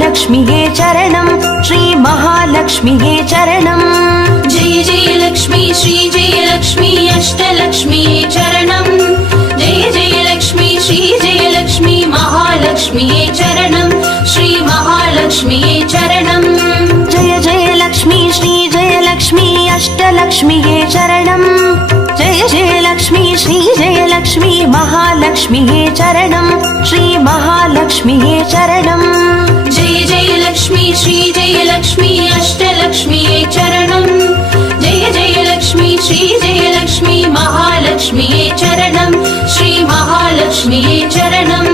महालक्ष्म्ये चरणं श्री महालक्ष्म्ये चरणं। जय जय लक्ष्मी श्री जय लक्ष्मी अष्टलक्ष्म्ये चरणं। जय जय लक्ष्मी श्री जय लक्ष्मी महालक्ष्म्ये चरणं श्री महालक्ष्म्ये चरणं। जय जय लक्ष्मी श्री जय लक्ष्मी अष्टलक्ष्म्ये चरणं। जय जय लक्ष्मी श्री जय लक्ष्मी महालक्ष्म्ये चरणं श्री महालक्ष्म्ये चरणं। जय जय लक्ष्मी श्री जय लक्ष्मी अष्टलक्ष्म्ये चरणं। जय जय लक्ष्मी श्री जय लक्ष्मी महालक्ष्म्ये चरणं श्री महालक्ष्म्ये चरणं।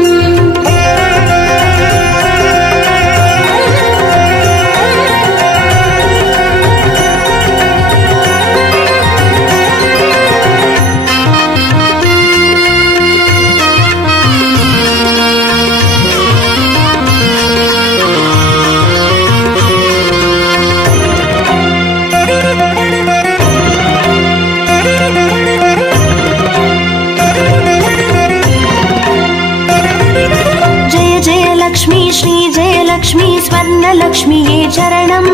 லக்ஷ்மி ஸ்வர்ணலக்ஷ்மியே சரணம்.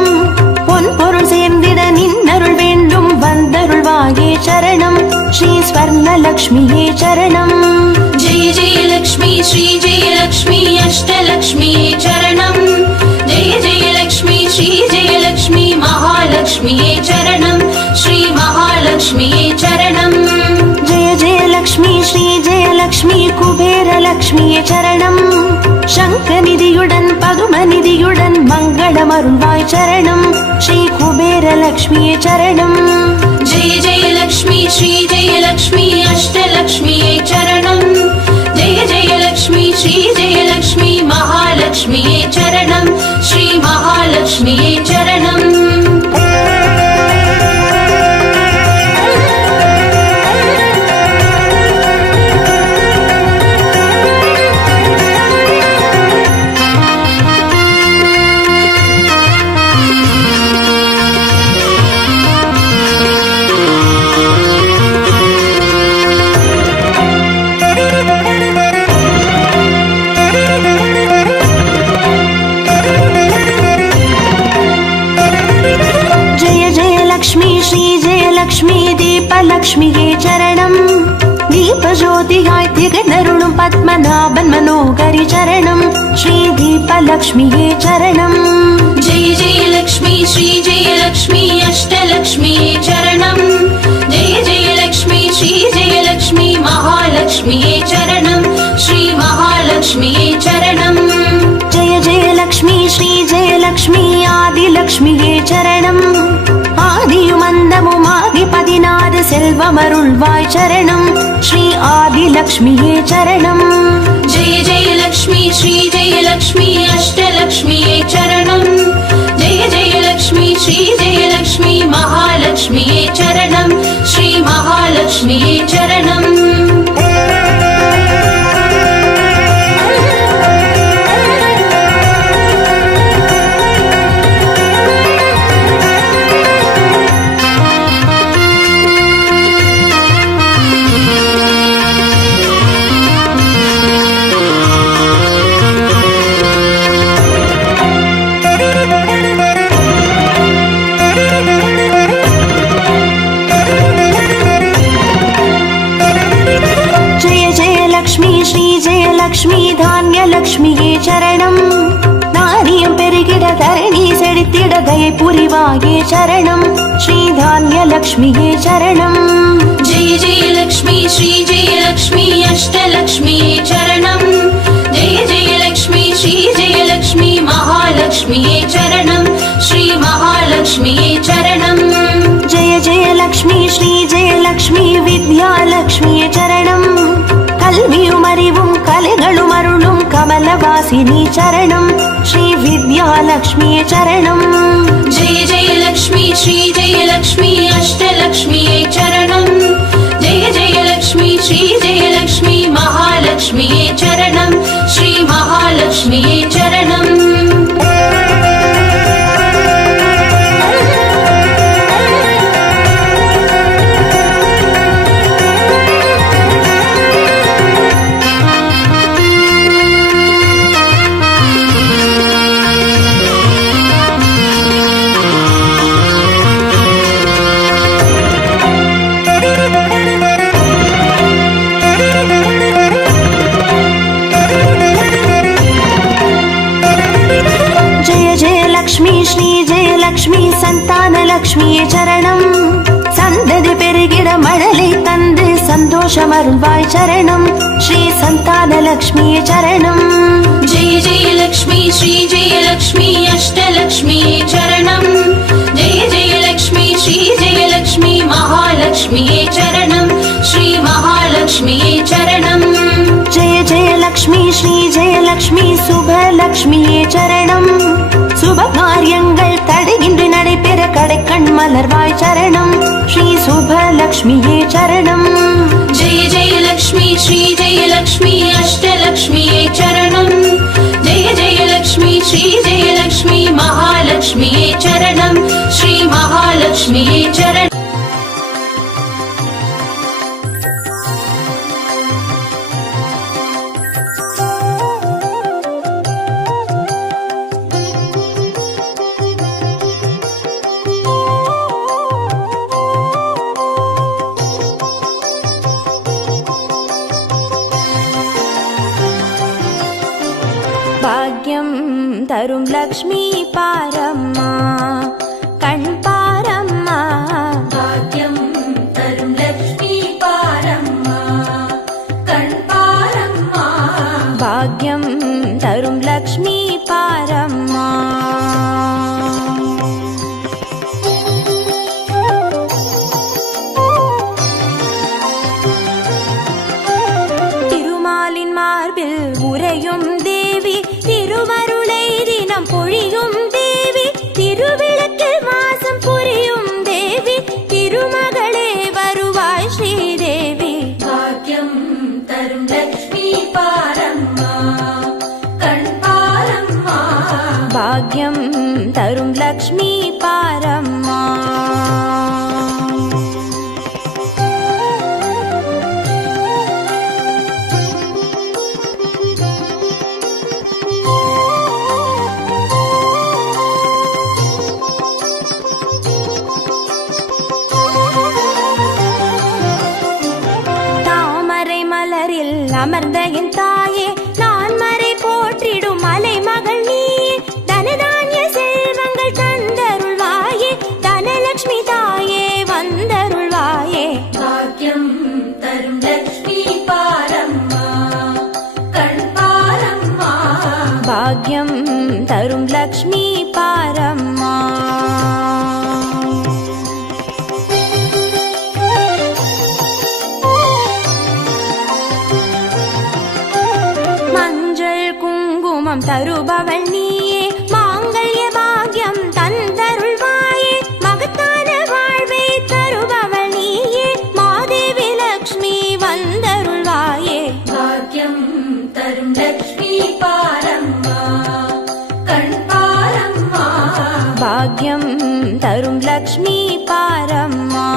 பொன் பொருள் சேர்ந்திட நின்னருள் வேண்டும் வந்தருள்வாயே சரணம் ஸ்ரீ ஸ்வர்ணலக்ஷ்மியே சரணம். ஜெய ஜெய லக்ஷ்மி ஸ்ரீ ஜெய லக்ஷ்மி அஷ்டலக்ஷ்மியே சரணம். ஜெய ஜெய லக்ஷ்மி ஸ்ரீ ஜெய லக்ஷ்மி மகாலக்ஷ்மியே சரணம் ஸ்ரீ மகாலக்ஷ்மியே சரணம். ஜெய ஜெய லக்ஷ்மி ஸ்ரீ ஜெய லக்ஷ்மி குபேர லக்ஷ்மியே சரணம். சங்கநிதியுடன் பதுமநிதியுடன் மங்களம் அருள்வாய் சரணம் ஸ்ரீ குபேர லக்ஷ்மியே சரணம். ஜெய ஜெய லக்ஷ்மி ஸ்ரீ ஜெய லக்ஷ்மி அஷ்டலக்ஷ்மியே சரணம். ஜெய ஜெய லக்ஷ்மி ஸ்ரீ ஜெய லக்ஷ்மி மகாலக்ஷ்மியே சரணம் ஸ்ரீ மகாலக்ஷ்மியே சரணம். லக்ஷ்மியே சரணம். தீபஜோதியாய் திகழருளும் பத்மநாபன் மனோகரி சரணம் ஸ்ரீ தீபலக்ஷ்மியே சரணம். ஜெய ஜெய லக்ஷ்மி ஸ்ரீ ஜெய லக்ஷ்மி அஷ்டலக்ஷ்மியே சரணம். ஜெய ஜெய லக்ஷ்மி ஸ்ரீ ஜெய லக்ஷ்மி மகாலக்ஷ்மியே சரணம் ஸ்ரீ மகாலக்ஷ்மியே சரணம். ஜெய ஜெய லக்ஷ்மி ஸ்ரீ ஜெய லக்ஷ்மி ஆதிலக்ஷ்மியே சரணம். ஆதியும் அந்தமும் ஆதி 16 செல்வமருள்வாய் சரணம் ஸ்ரீ ஆதிலக்ஷ்மியே சரணம். ஜெய ஜெய லக்ஷ்மி ஸ்ரீ ஜெய லக்ஷ்மி அஷ்டலக்ஷ்மியே சரணம். ஜெய ஜெய லக்ஷ்மி ஸ்ரீ ஜெய லக்ஷ்மி மகாலக்ஷ்மியே சரணம் ஸ்ரீ மகாலக்ஷ்மியே சரணம். லக்ஷ்மி தானிய லக்ஷ்மியே சரணம். நாரியம் பெருகிட தரணி செழித்திட தயை புரிவாயே சரணம் ஸ்ரீ தானிய லக்ஷ்மியே சரணம். ஜெய ஜெய லக்ஷ்மி ஸ்ரீ ஜெய லக்ஷ்மி அஷ்டலக்ஷ்மியே சரணம். ஜெய ஜெய லக்ஷ்மி ஸ்ரீ ஜெய லக்ஷ்மி மகாலக்ஷ்மியே சரணம் ஸ்ரீ மகாலக்ஷ்மியே சரணம். ஜெய ஜெய லக்ஷ்மி ஸ்ரீ ஜெய லக்ஷ்மி வித்யாலக்ஷ்மியே சரணம். கல்வியும் அறிவும் கலைகளும் அருளும் கமலவாசினி சரணம் ஸ்ரீ வித்யாலக்ஷ்மியே சரணம். ஜெய ஜெய லக்ஷ்மி ஸ்ரீ ஜெய லக்ஷ்மி அஷ்டலக்ஷ்மியே சரணம். ஜெய ஜெய லக்ஷ்மி ஸ்ரீ ஜெய லக்ஷ்மி மகாலக்ஷ்மியே சரணம் ஸ்ரீ மகாலக்ஷ்மியே சரணம். லக்ஷ்மியே சரணம். சந்ததி பெருகிட மழலை தந்து சந்தோஷம் அருள்வாய் சரணம். ஸ்ரீ சந்தான லக்ஷ்மியே சரணம். जय जय लक्ष्मी श्री जय लक्ष्मी अष्टलक्ष्मी चरणम. जय जय लक्ष्मी श्री जय लक्ष्मी महालक्ष्मी चरणम. श्री महालक्ष्मी चरणम. जय जय लक्ष्मी श्री जय लक्ष्मी शुभ लक्ष्मिये சரணம். சுப காரியங்கள் தடையின்றி நடைபெற கடைக்கண் மலர்வாய் சரணம். ஸ்ரீ சுப லக்ஷ்மியே சரணம். जय जय लक्ष्मी श्री जय लक्ष्मी अष्टलक्ष्मी चरणम. जय जय लक्ष्मी श्री जय लक्ष्मी महालक्ष्मी चरणम. श्री महालक्ष्मी चरणम. பாக்யம் தரும் லக்ஷ்மி பாரம்மா கண் பாரம்மா. भाग्यं तरुं लक्ष्मी पारम्मा कण् पारम्मा. பாக்யம் தரும் லக்ஷ்மி பாரம்மா. திருமாலின் மார்பில் உறையும் தேவி, திருவருளை தினம் பொழியும் தேவி, திருவிளக்கில் வாசம் புரியும் தேவி, திருமகளே வருவாய் ஸ்ரீதேவி. भाग्यं तरुं लक्ष्मी पारम्मा कण् पारम्मा. பாக்யம் தரும் லக்ஷ்மி பாரம்மா. தாமரை மலரில் அமர்ந்த என் தாயே, நான் மறை போற்றிடும் மலை மகள் நீயே, தனதானிய செல்வங்கள் தந்தருள்வாயே, தனலட்சுமி தாயே வந்தருள்வாயே. भाग्यं तरुं लक्ष्मी पारम्मा कण् पारम्मा. பாக்யம் தரும் லக்ஷ்மி பாரம்மா. மஞ்சள் குங்குமம் தருபவள் நீயே, மாங்கல்ய பாக்யம் தந்தருள்வாயே, மகத்தான வாழ்வை தருபவள் நீயே, மாதேவி லக்ஷ்மி வந்தருள்வாயே. भाग्यं तरुं लक्ष्मी पारम्मा कण् पारम्मा. பாக்யம் தரும் லக்ஷ்மி பாரம்மா.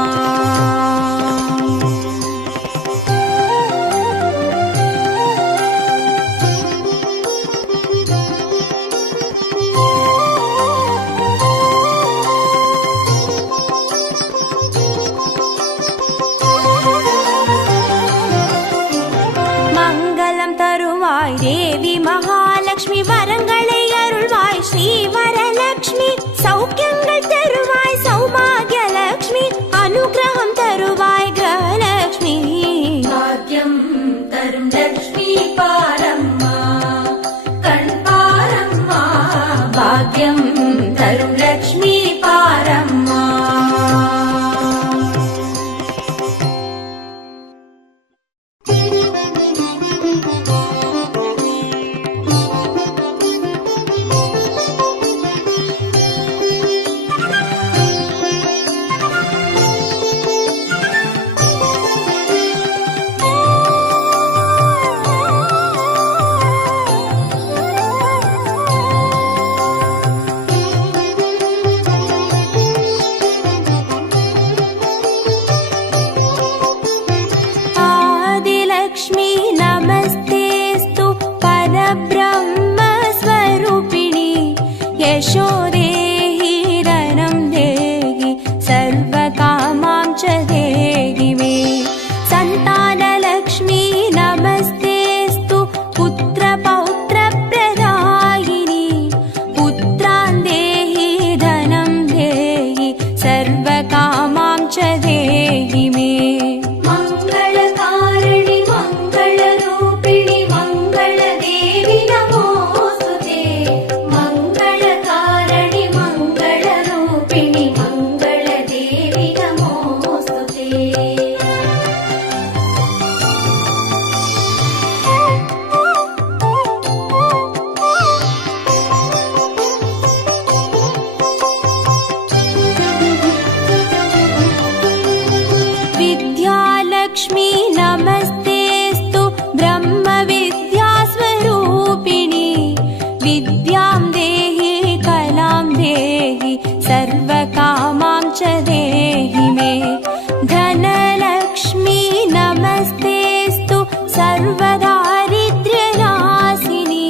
மங்களம் தருவாய் தேவி மகாலட்சுமி, வரங்களை அருள்வாய் ஸ்ரீ வரலட்சுமி, சௌக்கியங்கள் தருவாய் சௌபாகிய லட்சுமி, அனுகிரகம் தருவாய் सर्वकामां च देहि मे। मङ्गलकारिणि मङ्गलरूपिणि मङ्गलदेवि नमोऽस्तुते। मङ्गलकारिणि मङ्गलरूपिणि मङ्गलदेवि नमोऽस्तुते। विद्यालक्ष्मी नमस्तेऽस्तु ब्रह्मविद्यास्वरूपिणि। विद्यां देहि कलां देहि सर्वकामां च देहि मे। धनलक्ष्मी नमस्तेऽस्तु सर्वदारिद्र्यनाशिनि।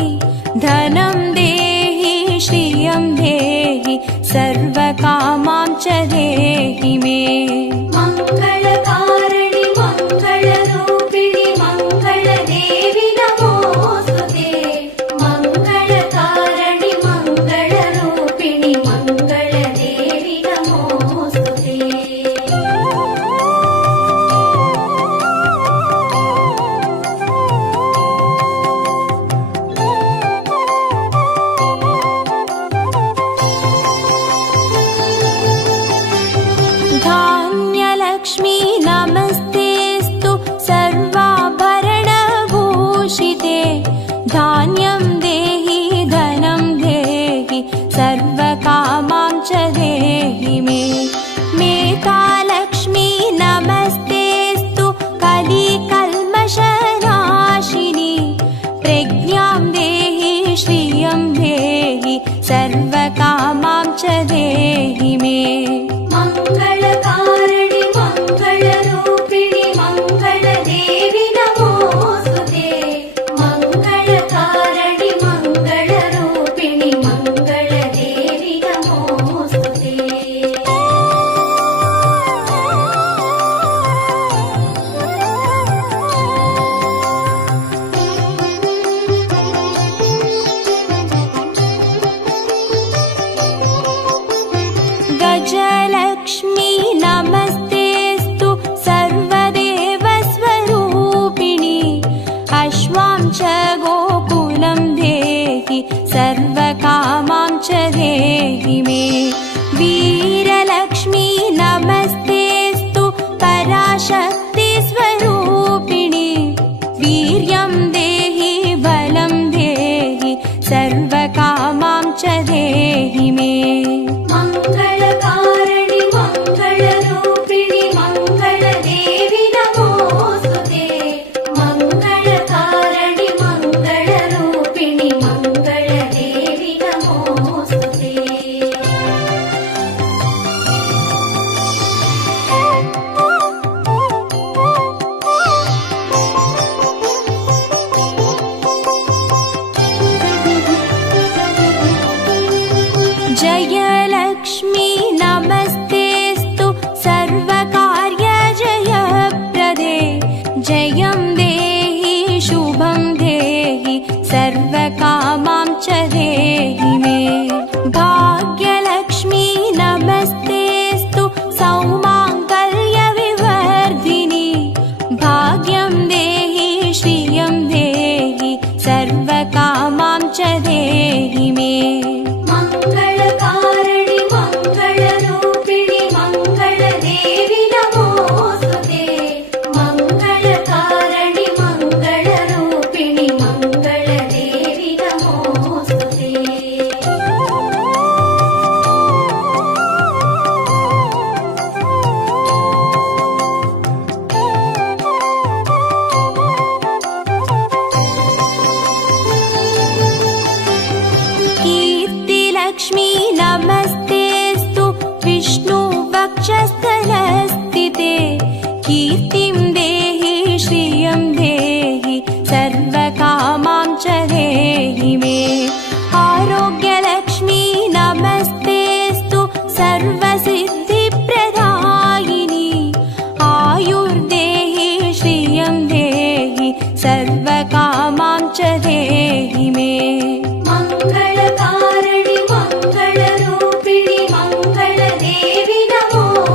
धनं देहि श्रियं देहि सर्वकामां च देहि मे। मङ्गलकारिणि मङ्गलरूपिणि मङ्गलदेवि नमोऽस्तुते। मङ्गलकारिणि मङ्गलरूपिणि मङ्गलदेवि नमोऽस्तुते। धान्यलक्ष्मी नमस्तेऽस्तु सर्वाभरणभूषिते। धान्यं देहि धनं देहि सर्वकामां च देहि मे। मेधालक्ष्मी नमस्तेऽस्तु कलिकल्मषनाशिनि। प्रज्ञां देहि श्रियं देहि सर्वकामां च देहि मे। मङ्गलकारिणि मङ्गलरूपिणि मङ्गलदेवि नमोऽस्तुते। मङ्गलकारिणि मङ्गलरूपिणि मङ्गलदेवि नमोऽस्तुते। गजलक्ष्मी नमस्तेऽस्तु सर्वदेवस्वरूपिणि। अश्वां च गोकुलं देहि सर्वकामां च देहि मे। वीरलक्ष्मी नमस्तेऽस्तु पराशक्तिस्वरूपिणि। वीर्यं देहि बलं देहि सर्वकामां च देहि मे। मङ्गलकारिणि मङ्गलरूपिणि मङ्गलदेवि नमोऽस्तुते। मङ्गलकारिणि मङ्गलरूपिणि मङ्गलदेवि नमोऽस्तुते। जयलक्ष्मी नमस्तेऽस्तु सर्वकार्यजयप्रदे। जयं देहि शुभं देहि सर्वकामां च देहि मे। भाग्यलक्ष्मी नमस्तेऽस्तु सौमाङ्गल्यविवर्धिनि। भाग्यं देहि श्रियं देहि सर्वकामां च देहि मे। मङ्गलकारिणि मङ्गलरूपिणि मङ्गलदेवि नमोऽस्तुते। मङ्गलकारिणि मङ्गलरूपिणि मङ्गलदेवि नमोऽस्तुते। कीर्तिलक्ष्मी नमस्तेऽस्तु विष्णुवक्षस्थलस्थिते। कीर्तिं देहि श्रियं देहि सर्वकामां च देहि मे। आरोग्यलक्ष्मी नमस्तेऽस्तु सर्वसिद्धिप्रदायिनि। आयुर्देहि श्रियं देहि सर्वकामां च देहि मे। मङ्गलकारिणि मङ्गलरूपिणि मङ्गलदेवि नमोऽस्तुते।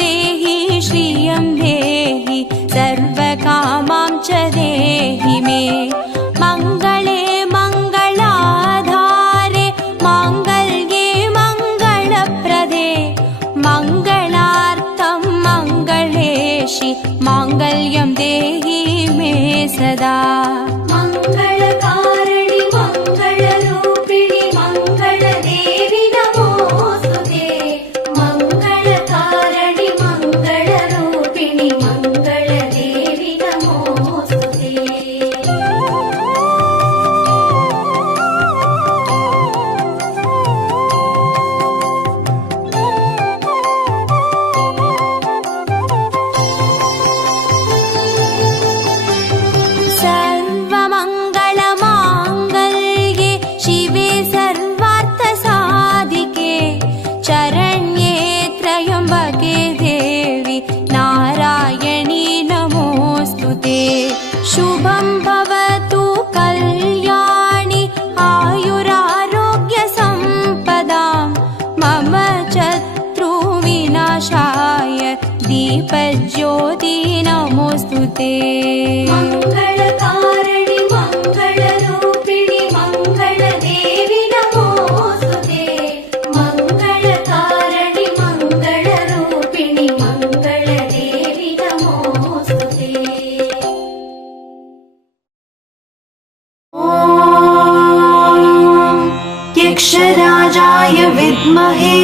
देहि श्रियं देहि सर्वकामां च देहि मे मङ्गले मङ्गलाधारे माङ्गल्ये मङ्गलप्रदे मङ्गलार्थं मङ्गलेशि माङ्गल्यं देहि मे सदा मङ्गलकारिणि मङ्गलरूपिणि मङ्गलदेवि नमोस्तुते मङ्गलकारिणि मङ्गलरूपिणि मङ्गलदेवि नमोस्तुते सर्वमङ्गलमाङ्गल्ये शिवे सर्वार्थसाधिके चरण्ये त्र्यम्बके देवि नारायणी नमोऽस्तुते शुभं भवतु कल्याणि आयुरारोग्यसम्पदां मम शत्रुविनाशाय दीपज्योति नमोऽस्तुते मङ्गलकारिणि मङ्गलरूपिणि मङ्गलदेवि नमोस्तुते मङ्गलकारिणि मङ्गलरूपिणि मङ्गलदेवि नमोस्तुते यक्षराजाय विद्महे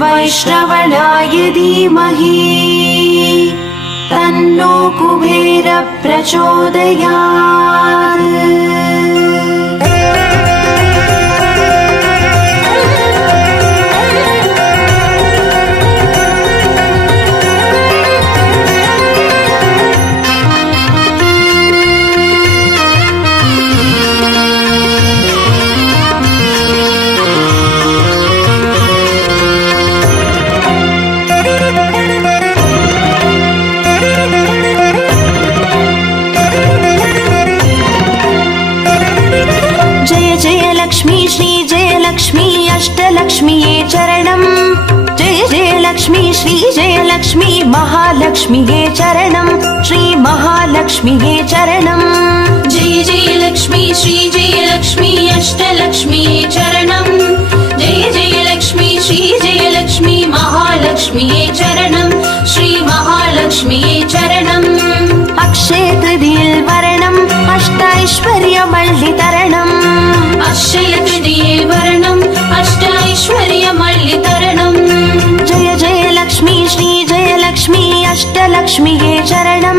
वैश्रवणाय धीमहि तन्नो कुबेर प्रचोदयात् श्री जय लक्ष्मी अष्टलक्ष्मीये चरणं जय जय लक्ष्मी श्री जय लक्ष्मी महालक्ष्मीये चरणं श्री महालक्ष्मीये चरणं जय जय लक्ष्मी श्री जय लक्ष्मी अष्टलक्ष्मीये चरणं जय जय लक्ष्मी श्री जय लक्ष्मी महालक्ष्मीये चरणं श्री महालक्ष्मीये चरणम् अक्षय तृतीये वरणम् अष्टैश्वर्यमल्लितरणम् अक्षय तृतीये वरणम् अष्टैश्वर्यमल्लितरणम् जय जय लक्ष्मी श्री जय लक्ष्मी अष्टलक्ष्मीये चरणं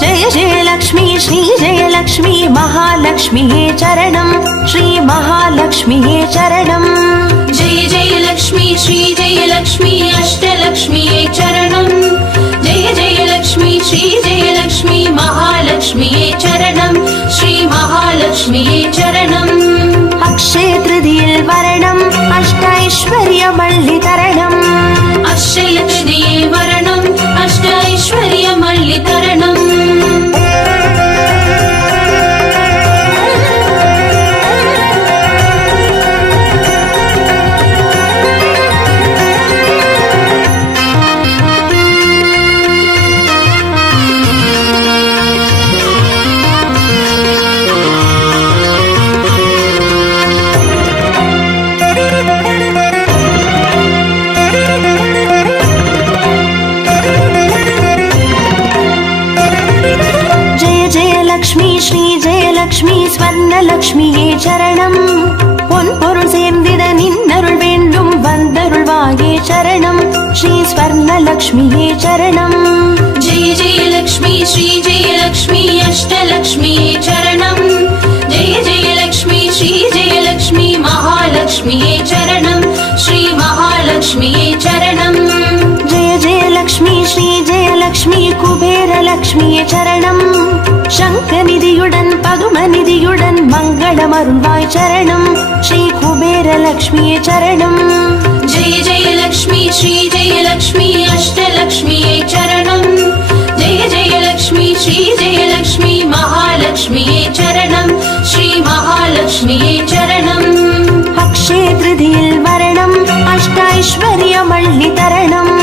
जय जय लक्ष्मी श्री जय लक्ष्मी महालक्ष्मीये चरणं श्री महालक्ष्मीये चरणम् जय जय लक्ष्मी श्री जय लक्ष्मी अष्टलक्ष्मीये चरणं जय जय लक्ष्मी श्री जय लक्ष्मी महालक्ष्मीये चरणं श्री महालक्ष्मीये चरणम् अक्षय तृतीये वरणम् अष्टैश्वर्यमल्लितरणम् अक्षय तृतीये वरणम् अष्टैश्वर्यमल्लितरणम् லக்ஷ்மி ஸ்வர்ணலக்ஷ்மியே சரணம் பொன்பொருள் சேர்ந்திட நின்னருள் வேண்டும் வந்தருள்வாயே சரணம் ஸ்ரீ ஸ்வர்ணலக்ஷ்மியே சரணம் ஜெய ஜெய லக்ஷ்மி ஸ்ரீ ஜெய லக்ஷ்மி அஷ்டலக்ஷ்மியே சரணம் ஜெய ஜெய லக்ஷ்மி ஸ்ரீ ஜெய லக்ஷ்மி மகாலக்ஷ்மியே சரணம் ஸ்ரீ மகாலக்ஷ்மியே சரணம் ஜெய ஜெய லக்ஷ்மி ஸ்ரீ ஜெய லக்ஷ்மி குபேர லக்ஷ்மியே சரணம் சங்கநிதியுடன் பதுமநிதியுடன் மங்களமருள்வாய் சரணம் ஸ்ரீ குபேர லக்ஷ்மியே சரணம் ஜெய ஜெய லக்ஷ்மி ஸ்ரீ ஜெய லக்ஷ்மி அஷ்டலக்ஷ்மியே சரணம் ஜெய ஜெய லக்ஷ்மி ஸ்ரீ ஜெய லக்ஷ்மி மகாலக்ஷ்மியே சரணம் ஸ்ரீ மகாலக்ஷ்மியே சரணம் அக்ஷய திருதியில் வரணம் அஷ்டைஸ்வர்யமள்ளி தரணம்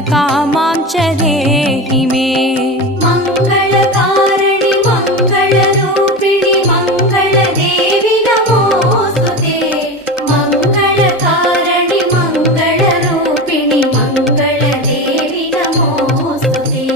सर्वकामां च देहि मे। मङ्गलकारिणि मङ्गलरूपिणि मङ्गलदेवि नमोऽस्तुते। मङ्गलकारिणि मङ्गलरूपिणि मङ्गलदेवि नमोऽस्तुते।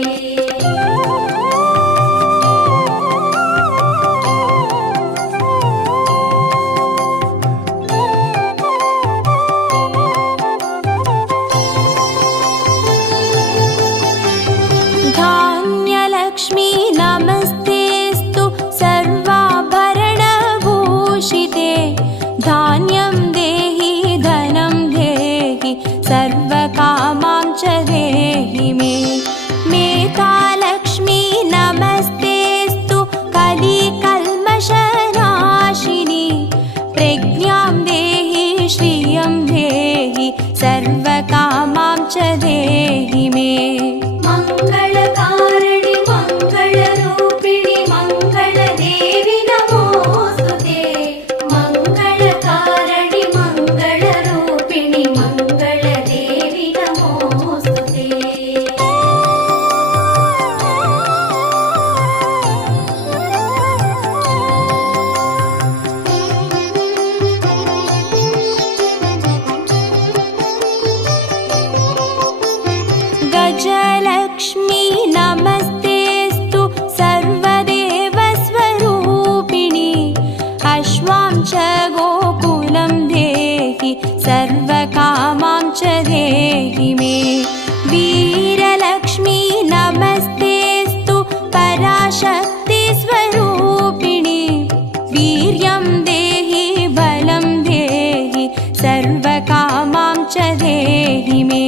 धान्यलक्ष्मी नमस्तेऽस्तु सर्वाभरणभूषिते। धान्यं देहि धनं देहि सर्वकामां च देहि मे। मेधालक्ष्मी नमस्तेऽस्तु कलिकल्मषनाशिनी। प्रज्ञां देहि श्रियं देहि सर्वकामां च देहि मे। मङ्गलकारिणि मङ्गलरूपिणि मङ्गलदेवि नमोऽस्तुते। मङ्गलकारिणि मङ्गलरूपिणि मङ्गलदेवि नमोऽस्तुते। गजलक्ष्मी नमस्तेऽस्तु सर्वदेवस्वरूपिणि। अश्वां च गोकुलं देहि सर्वकामां च देहि मे। वीरलक्ष्मी नमस्तेऽस्तु पराशक्तिस्वरूपिणि। वीर्यं देहि बलं देहि सर्वकामां च देहि मे।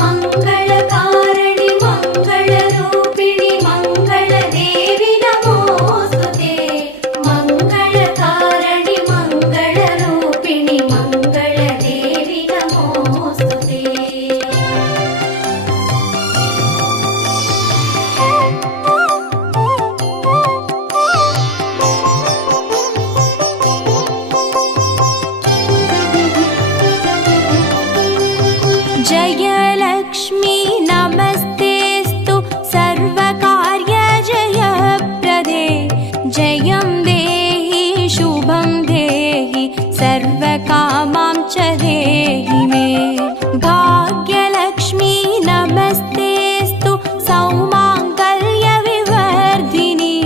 मङ्गलकारिणि मङ्गलरूपिणि मङ्गलदेवि नमोऽस्तुते। मङ्गलकारिणि मङ्गलरूपिणि मङ्गलदेवि नमोऽस्तुते। जयलक्ष्मी नमस्तेऽस्तु सर्वकार्यजयप्रदे। जयं देहि शुभं देहि सर्वकामां च देहि मे। भाग्यलक्ष्मी नमस्तेऽस्तु सौमाङ्गल्यविवर्धिनि।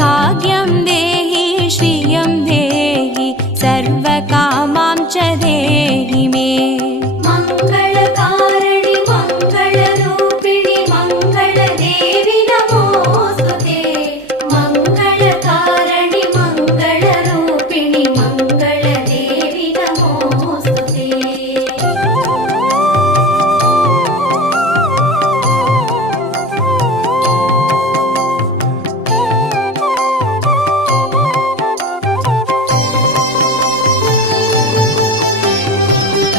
भाग्यं देहि श्रियं देहि सर्वकामां च देहि मे। मङ्गलकारिणि मङ्गलरूपिणि मङ्गलदेवि नमोऽस्तुते। मङ्गलकारिणि मङ्गलरूपिणि मङ्गलदेवि नमोऽस्तुते।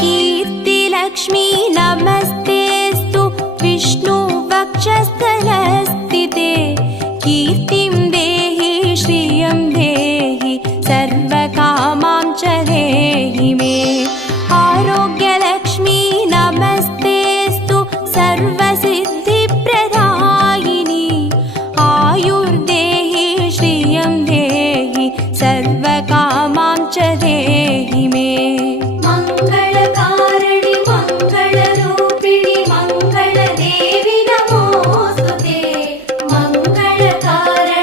कीर्तिलक्ष्मी नमस्तेऽस्तु विष्णुवक्षस्थलस्थिते। कीर्तिं देहि श्रियं देहि सर्वकामां च देहि मे। आरोग्यलक्ष्मी नमस्तेऽस्तु सर्वसिद्धिप्रदायिनि। आयुर्देहि श्रियं देहि सर्वकामां च देहि मे। मङ्गलकारिणि मङ्गलरूपिणि मङ्गलदेवि नमोऽस्तुते। मङ्गलकारिणि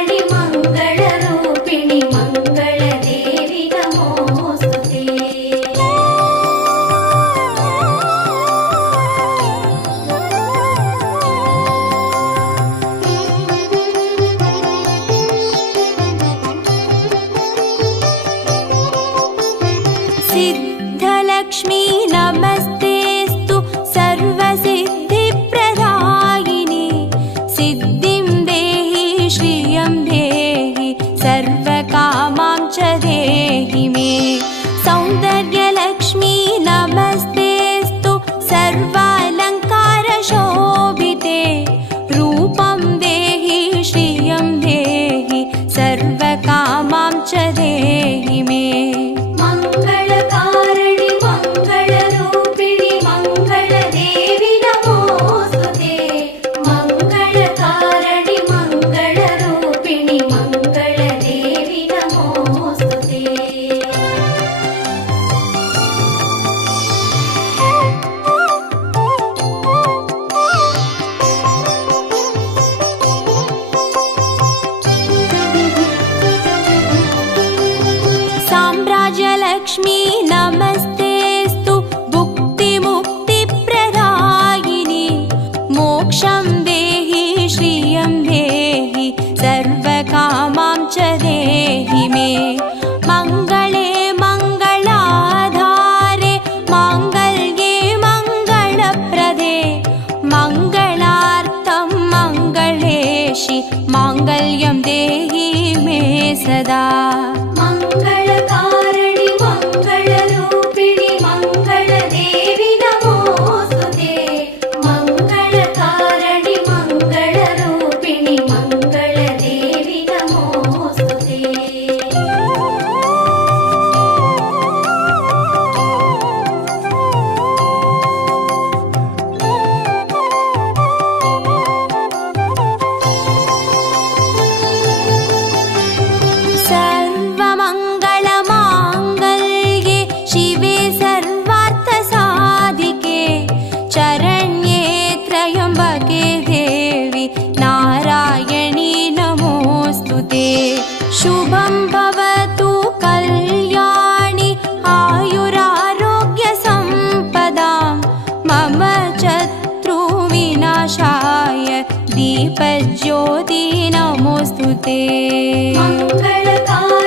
यशं देहि श्रियं देहि सर्वकामां च देहि मे मङ्गले मङ्गलाधारे माङ्गल्ये मङ्गलप्रदे मङ्गलार्थं मङ्गलेशि माङ्गल्यं देहि मे सदा मङ्गलकारिणि मङ्गलरूपिणि मङ्गलदेवि नमोऽस्तुते मङ्गलकारिणि मङ्गलरूपिणि मङ्गलदेवि नमोऽस्तुते सर्वमङ्गलमाङ्गल्ये शिवे सर्वार्थसाधिके चरण्ये त्र्यम्बके देवि नारायणी नमोऽस्तु ते शुभं भवतु कल्याणि आयुरारोग्यसम्पदां मम शत्रुविनाशाय दीपज्योति नमोऽस्तु ते मङ्गलकारिणि